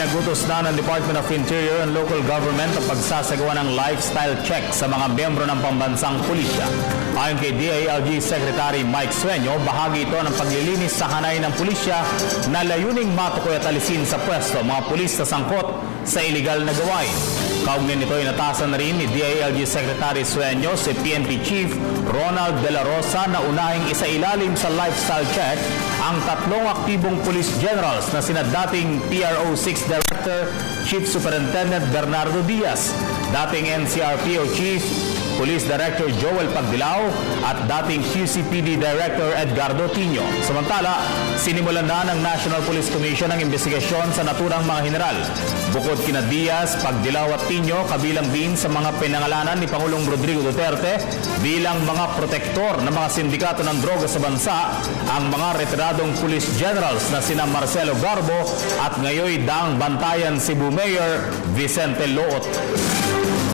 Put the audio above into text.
Ipinagutos na ng Department of Interior and Local Government ang pagsasagawa ng lifestyle check sa mga miyembro ng pambansang pulisya. Ayon kay DILG Secretary Mike Sueño, bahagi ito ng paglilinis sa hanay ng pulisya na layuning matukoy at alisin sa pwesto mga pulis na sangkot sa iligal na gawain. Kaugnay nito, inatasan na rin ni DILG Secretary Sueño si PNP Chief Ronald De La Rosa na unahing isailalim sa lifestyle check ang tatlong aktibong police generals na sina dating PRO6 Director Chief Superintendent Bernardo Diaz, dating NCRPO Chief Police Director Joel Pagdilao at dating QCPD Director Edgardo Tino. Samantala, sinimulan na ng National Police Commission ang investigasyon sa naturang mga general. Bukod kina Diaz, Pagdilao at Tino, kabilang din sa mga pinangalanan ni Pangulong Rodrigo Duterte bilang mga protektor ng mga sindikato ng droga sa bansa, ang mga retiradong police generals na sina Marcelo Garbo at ngayon daang Bantayan Cebu Mayor Vicente Loot.